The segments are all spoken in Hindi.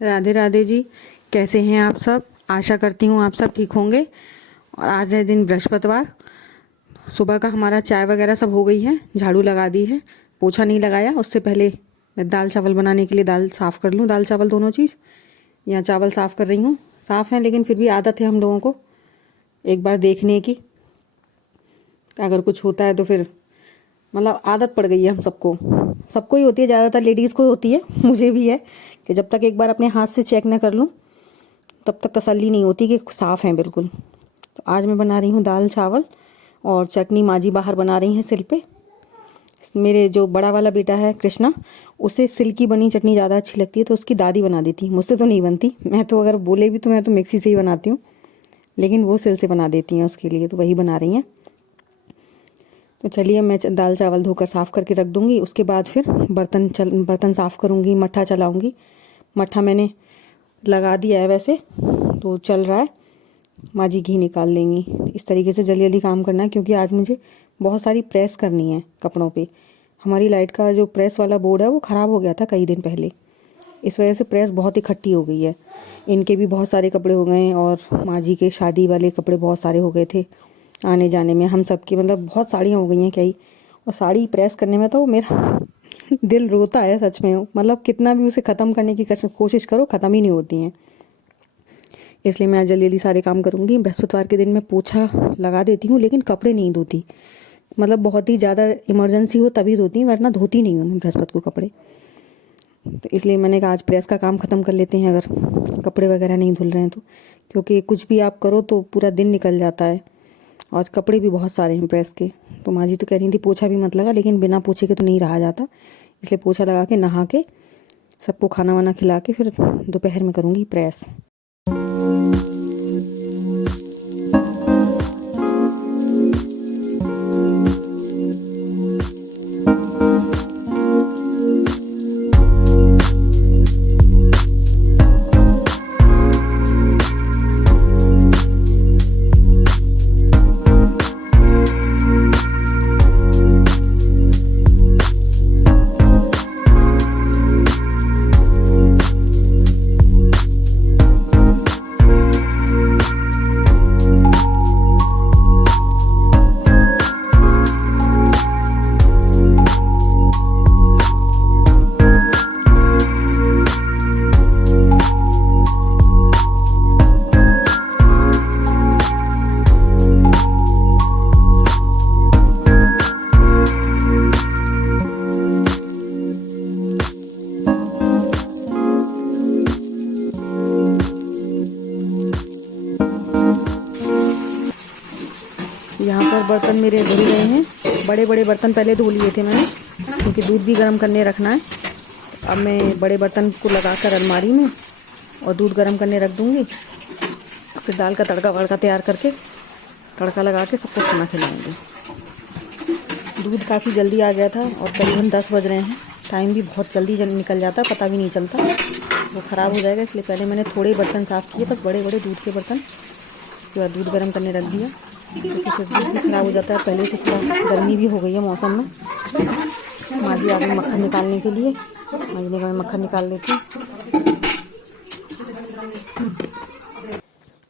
राधे राधे जी। कैसे हैं आप सब? आशा करती हूँ आप सब ठीक होंगे। और आज है दिन बृहस्पतिवार। सुबह का हमारा चाय वगैरह सब हो गई है, झाड़ू लगा दी है, पोछा नहीं लगाया। उससे पहले मैं दाल चावल बनाने के लिए दाल साफ़ कर लूँ, दाल चावल दोनों चीज़। यहाँ चावल साफ़ कर रही हूँ। साफ़ हैं लेकिन फिर भी आदत है हम लोगों को एक बार देखने की, अगर कुछ होता है तो फिर मतलब आदत पड़ गई है हम सबको। सबको ही होती है, ज़्यादातर लेडीज़ को होती है, मुझे भी है कि जब तक एक बार अपने हाथ से चेक ना कर लूँ तब तक तसल्ली नहीं होती कि साफ़ हैं बिल्कुल। तो आज मैं बना रही हूँ दाल चावल और चटनी। माँ जी बाहर बना रही हैं सिल पे। मेरे जो बड़ा वाला बेटा है कृष्णा, उसे सिल की बनी चटनी ज़्यादा अच्छी लगती है तो उसकी दादी बना देती है। मुझसे तो नहीं बनती, मैं तो अगर बोले भी तो मैं तो मिक्सी से ही बनाती हूँ, लेकिन वो सिल से बना देती हैं उसके लिए, तो वही बना रही हैं। तो चलिए मैं दाल चावल धोकर साफ़ करके रख दूँगी। उसके बाद फिर बर्तन साफ़ करूँगी, मट्ठा चलाऊँगी। मट्ठा मैंने लगा दिया है वैसे तो चल रहा है। माँ जी घी निकाल लेंगी। इस तरीके से जल्दी जल्दी काम करना है क्योंकि आज मुझे बहुत सारी प्रेस करनी है कपड़ों पे। हमारी लाइट का जो प्रेस वाला बोर्ड है वो ख़राब हो गया था कई दिन पहले, इस वजह से प्रेस बहुत इकट्ठी हो गई है। इनके भी बहुत सारे कपड़े हो गए हैं और माँ जी के शादी वाले कपड़े बहुत सारे हो गए थे आने जाने में। हम सबकी मतलब बहुत साड़ियाँ हो गई हैं क्या ही। और साड़ी प्रेस करने में तो मेरा दिल रोता है सच में। मतलब कितना भी उसे ख़त्म करने की कोशिश करो, ख़त्म ही नहीं होती हैं। इसलिए मैं आज जल्दी जल्दी सारे काम करूँगी। बृहस्पतिवार के दिन मैं पोछा लगा देती हूँ लेकिन कपड़े नहीं धोती। मतलब बहुत ही ज़्यादा इमरजेंसी हो तभी धोती हूँ, वरना धोती नहीं हूँ मैं बृहस्पति को कपड़े। तो इसलिए मैंने कहा आज प्रेस का काम ख़त्म कर लेते हैं अगर कपड़े वगैरह नहीं धुल रहे हैं तो, क्योंकि कुछ भी आप करो तो पूरा दिन निकल जाता है। आज कपड़े भी बहुत सारे हैं प्रेस के। तो माँ जी तो कह रही थी पोछा भी मत लगा, लेकिन बिना पोछे के तो नहीं रहा जाता, इसलिए पोछा लगा के नहा के सबको खाना वाना खिला के फिर दोपहर में करूँगी प्रेस। यहाँ पर बर्तन मेरे धुल गए हैं। बड़े बड़े बर्तन पहले धो लिए थे मैंने, क्योंकि दूध भी गर्म करने रखना है। अब मैं बड़े बर्तन को लगाकर अलमारी में और दूध गर्म करने रख दूँगी। फिर दाल का तड़का वड़का तैयार करके तड़का लगा के सबको खाना खिलाऊँगी। दूध काफ़ी जल्दी आ गया था और करीबन 10 बज रहे हैं। टाइम भी बहुत जल्दी निकल जाता है, पता भी नहीं चलता, वो ख़राब हो जाएगा। इसलिए पहले मैंने थोड़े बर्तन साफ़ किए, बस बड़े बड़े दूध के बर्तन। उसके बाद दूध गर्म करने रख दिया क्योंकि फिर दूध भी ख़राब हो जाता है। पहले से थोड़ा गर्मी भी हो गई है मौसम में। माँ जी आ गई मक्खन निकालने के लिए। माँ जी ने कहा मैं मक्खन निकाल लेती हूँ।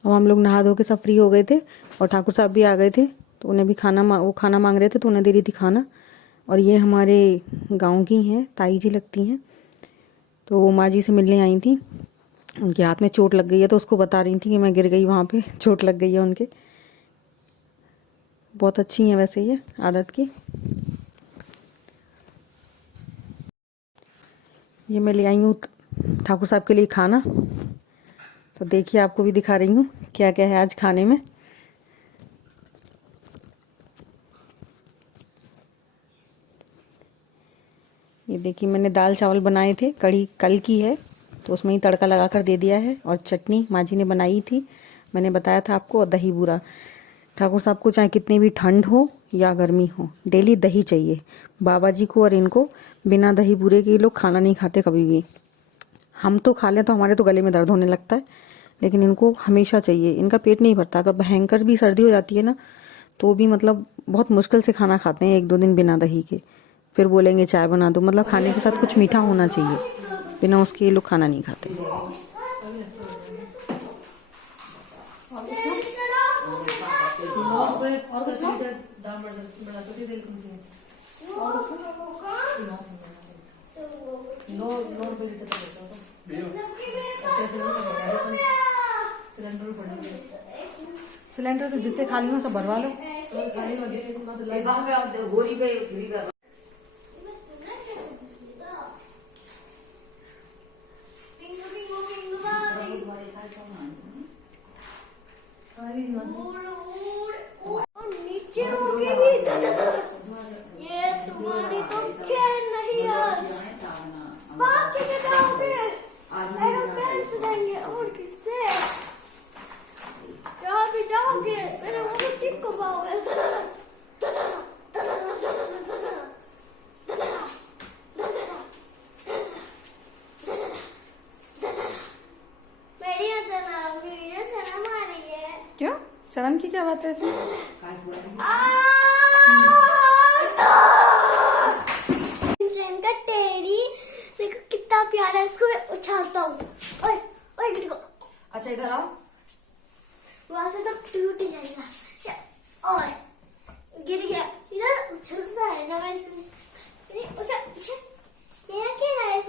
अब हम लोग नहा धो के सब फ्री हो गए थे और ठाकुर साहब भी आ गए थे, तो उन्हें भी वो खाना मांग रहे थे तो उन्हें दे रही थी खाना। और ये हमारे गांव की हैं, ताई जी लगती हैं, तो वो माँ जी से मिलने आई थी। उनके हाथ में चोट लग गई है तो उसको बता रही थी कि मैं गिर गई वहाँ पे, चोट लग गई है उनके। बहुत अच्छी हैं वैसे ये आदत की। ये मैं ले आई हूँ ठाकुर साहब के लिए खाना, तो देखिए आपको भी दिखा रही हूँ क्या क्या है आज खाने में। ये देखिए मैंने दाल चावल बनाए थे, कढ़ी कल की है तो उसमें ही तड़का लगा कर दे दिया है। और चटनी माँ जी ने बनाई थी, मैंने बताया था आपको। और दही बूरा। ठाकुर साहब को चाहे कितनी भी ठंड हो या गर्मी हो, डेली दही चाहिए। बाबा जी को और इनको बिना दही बूरे के ये लोग खाना नहीं खाते कभी भी। हम तो खा लें तो हमारे तो गले में दर्द होने लगता है, लेकिन इनको हमेशा चाहिए। इनका पेट नहीं भरता, अगर भयंकर भी सर्दी हो जाती है ना तो भी मतलब बहुत मुश्किल से खाना खाते हैं 1-2 दिन बिना दही के। फिर बोलेंगे चाय बना दो। मतलब खाने के साथ कुछ मीठा होना चाहिए, बिना उसके ये लोग खाना नहीं खाते। और कुछ नहीं? दाम बढ़ा तो तेल कम किया। नौ रुपये लीटर तक होता है। सिलेंडर बढ़ेंगे। सिलेंडर तो जितने खाली हो सब भरवा लो। खाली हो गए नीचे होगी ये तुम्हारी तो खेल नहीं आज बाकी के जाओगे एरोप्लेन से जाएंगे और किससे जहाँ भी जाओगे मेरे वो भी टिक को पाओगे मेरी वीडियो शर्म आ रही है क्यों? शर्म की क्या बात है इसमें? का टेरी देखो कितना प्यारा है, इसको मैं उछालता हूँ। ओए ओए गिर गो। अच्छा इधर आओ। वहां से तो टूट जाएगा। ओए गिर गया। इधर उछलता है ना मैं इसमें। उछल उछल ये क्या है?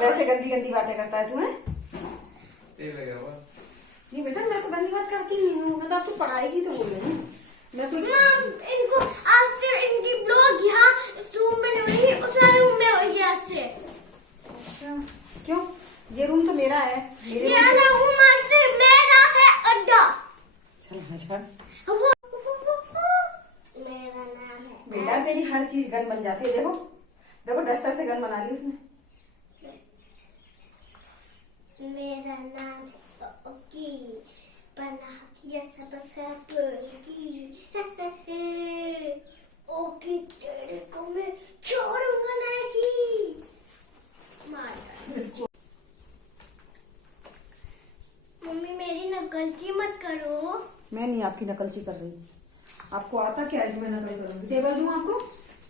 वैसे गंदी गंदी बातें करता है तू है? नहीं बेटा मैं तो गंदी बात करती नहीं हूँ। मैं तो आपको पढ़ाई की तो बोल रही हूँ। मैं कोई इनको आज से इनकी ब्लॉग यहाँ इस रूम में नहीं हुई, उस रूम में हुई आज से। अच्छा क्यों? ये रूम तो मेरा है। ये वाला रूम आज से मेरा है अड्डा। चल आजा। मेरा नाम है बेटा तेरी हर चीज गन बन जाती है। देखो देखो डस्टर से गन बना ली उसने। मेरा नाम है ओकी बना दिया सबका पुरकी ओकी तेरे को मैं छोड़ूंगा नहीं। मम्मी मेरी नकलची मत करो। मैं नहीं आपकी नकलची कर रही। आपको आता क्या है? मैं नकल करूंगी। टेबल दूं आपको?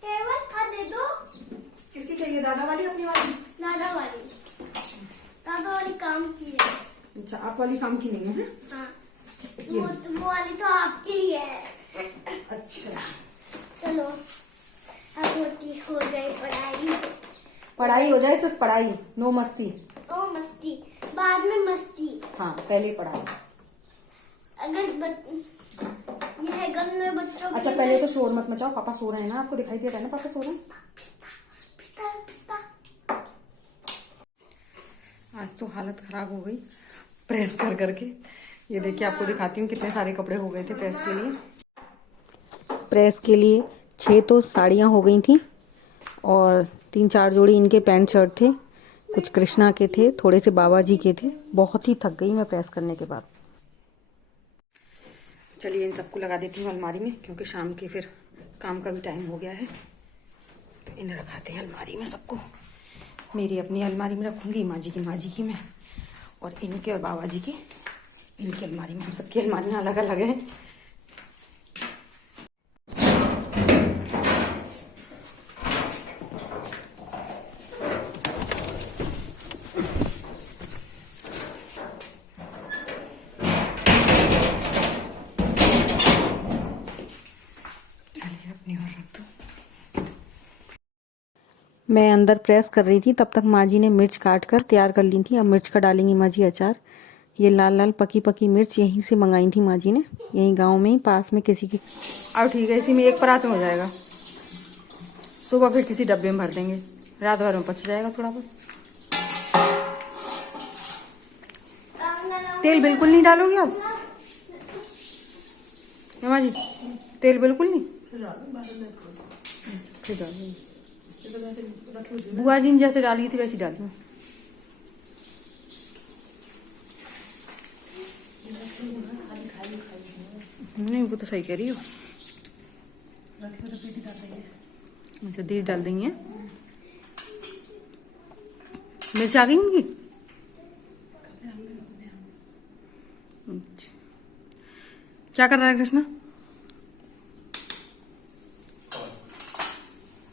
टेबल आ दे दो। किसकी चाहिए? दादा वाली अपनी वाली? दादा वाली। दादा वाली काम की है। अच्छा आप वाली काम की नहीं है? हाँ वो वाली तो आपकी ही है। अच्छा चलो अब होती हो जाए पढ़ाई। पढ़ाई हो जाए, सिर्फ पढ़ाई, नो मस्ती। ओ मस्ती बाद में मस्ती। हाँ पहले पढ़ाई। अगर यह गंदे बच्चों अच्छा पहले तो शोर मत मचाओ। पापा सो रहे हैं ना, आपको दिखाई दे रहा है ना पापा सो रहे हैं। पिस्ता पिस्ता। आज तो हालत खराब हो गई प्रेस कर करके। ये देखिए आपको दिखाती हूँ कितने सारे कपड़े हो गए थे प्रेस के लिए। प्रेस के लिए 6 तो साड़ियाँ हो गई थी और 3-4 जोड़ी इनके पैंट शर्ट थे, कुछ कृष्णा के थे, थोड़े से बाबा जी के थे। बहुत ही थक गई मैं प्रेस करने के बाद। चलिए इन सबको लगा देती हूँ अलमारी में, क्योंकि शाम के फिर काम का भी टाइम हो गया है। तो इन्हें रखाते हैं अलमारी में सबको। मेरी अपनी अलमारी में रखूँगी, माँ जी की मैं, और इनके और बाबा जी की इनकी अलमारी में। हम सबकी अलमारियाँ अलग अलग हैं। मैं अंदर प्रेस कर रही थी, तब तक माँ जी ने मिर्च काट कर तैयार कर ली थी। अब मिर्च का डालेंगी माँ जी अचार। ये लाल लाल पकी पकी मिर्च यहीं से मंगाई थी माँ जी ने, यहीं गांव में ही पास में किसी की। अब ठीक है, इसी में एक परात में हो जाएगा। सुबह फिर किसी डब्बे में भर देंगे, रात भर में पच जाएगा थोड़ा बहुत। तेल बिल्कुल नहीं डालोगी आप माँ जी? तेल बिल्कुल नहीं? फिर डालूंगी। बुआ जी ने जैसे डाली थी वैसी डाली हूँ। नहीं वो तो सही कह रही हो। रखे तो पीठी डाल देंगे। अच्छा दीदी डाल देंगे। मिर्च आ गई उनकी। अच्छा क्या कर रहा है कृष्णा?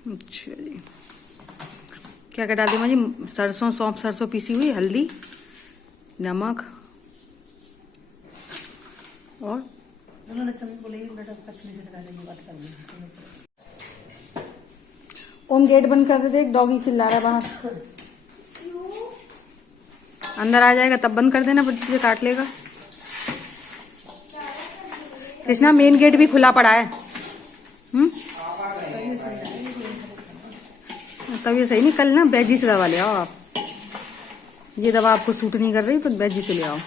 अच्छा जी क्या क्या डाल दी माँ जी? सरसों सौंफ सरसों पीसी हुई, हल्दी, नमक और उन्होंने चल बोले बेटा कचली से डालेंगे बात कर ली। ओम गेट बंद कर दे, देख डॉगी चिल्ला रहा है बाहर। अंदर आ जाएगा तब बंद कर देना, पर तुझे काट लेगा। कृष्णा मेन गेट भी खुला पड़ा है। तब ये सही नहीं, कल ना बैजी से दवा ले आओ आप। ये दवा आपको सूट नहीं कर रही तो बैजी से ले आओ।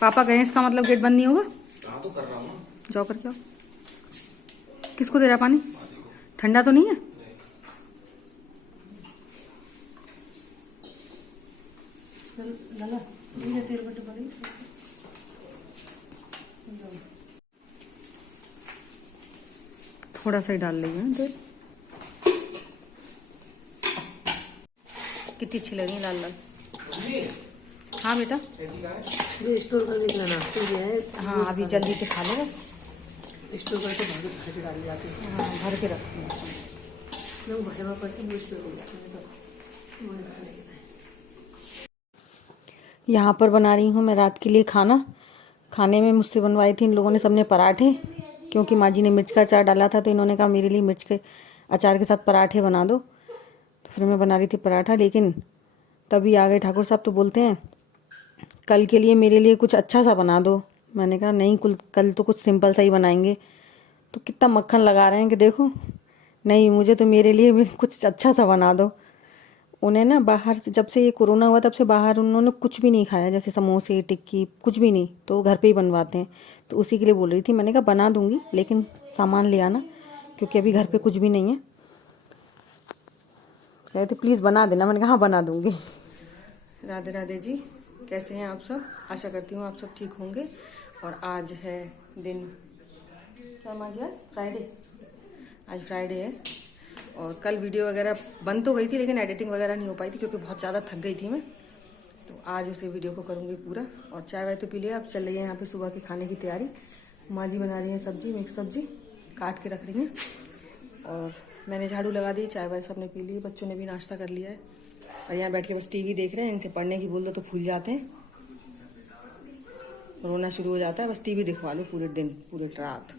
पापा कहें इसका मतलब गेट बंद नहीं होगा। तो कर रहा हूँ। जाओ करके आओ। किसको दे रहा पानी? ठंडा तो नहीं है? लाला ये तेल बटे पड़ी। थोड़ा सा ही डाल रही है तेल। कितनी अच्छी लगी लाल लाल। हाँ बेटा ये स्टोर कर देख लेना तो ये है। हाँ अभी जल्दी से खा लो बस। स्टोर करके भर के डाली जाती है। हाँ भर के रखती हूँ। मैं भरे में पड़ती हूँ स्टोर हो जाती है तो वो निकाल लेना है। यहाँ पर बना रही हूँ मैं रात के लिए खाना। खाने में मुझसे बनवाई थी इन लोगों ने सबने पराठे, क्योंकि माँ जी ने मिर्च का अचार डाला था तो इन्होंने कहा मेरे लिए मिर्च के अचार के साथ पराठे बना दो। तो फिर मैं बना रही थी पराठा, लेकिन तभी आ गए ठाकुर साहब तो बोलते हैं कल के लिए मेरे लिए कुछ अच्छा सा बना दो। मैंने कहा नहीं कल तो कुछ सिंपल सा ही बनाएंगे। तो कितना मक्खन लगा रहे हैं कि देखो, नहीं मुझे तो मेरे लिए भी कुछ अच्छा सा बना दो। उन्हें ना बाहर से, जब से ये कोरोना हुआ तब से बाहर उन्होंने कुछ भी नहीं खाया, जैसे समोसे टिक्की कुछ भी नहीं, तो वो घर पे ही बनवाते हैं। तो उसी के लिए बोल रही थी, मैंने कहा बना दूंगी लेकिन सामान ले आना, क्योंकि अभी घर पे कुछ भी नहीं है। कहे थे प्लीज़ बना देना, मैंने कहा हाँ बना दूंगी। राधे राधे जी, कैसे हैं आप सब? आशा करती हूँ आप सब ठीक होंगे। और आज है दिन क्या आज है? फ्राइडे। आज फ्राइडे है और कल वीडियो वगैरह बन तो गई थी लेकिन एडिटिंग वगैरह नहीं हो पाई थी क्योंकि बहुत ज़्यादा थक गई थी मैं। तो आज उसे वीडियो को करूँगी पूरा। और चाय वाय तो पी लिया, अब चल रही है यहाँ पे सुबह के खाने की तैयारी। माँ जी बना रही हैं सब्जी, मिक्स सब्जी काट के रख रही हैं और मैंने झाड़ू लगा दी, चाय वाय सबने पी ली, बच्चों ने भी नाश्ता कर लिया है और यहाँ बैठ के बस टीवी देख रहे हैं। इनसे पढ़ने की बोल दो तो भूल जाते हैं, रोना शुरू हो जाता है। बस टीवी दिखवा लो पूरे दिन पूरी रात,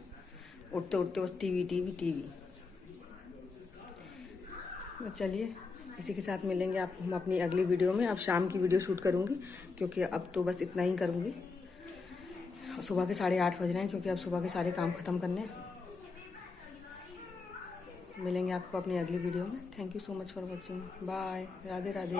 उठते उठते बस टीवी टीवी टीवी। चलिए इसी के साथ मिलेंगे आप हम अपनी अगली वीडियो में। अब शाम की वीडियो शूट करूँगी क्योंकि अब तो बस इतना ही करूँगी। सुबह के 8:30 बज रहे हैं क्योंकि अब सुबह के सारे काम ख़त्म करने हैं। मिलेंगे आपको अपनी अगली वीडियो में। Thank you so much for watching. Bye. Radhe Radhe.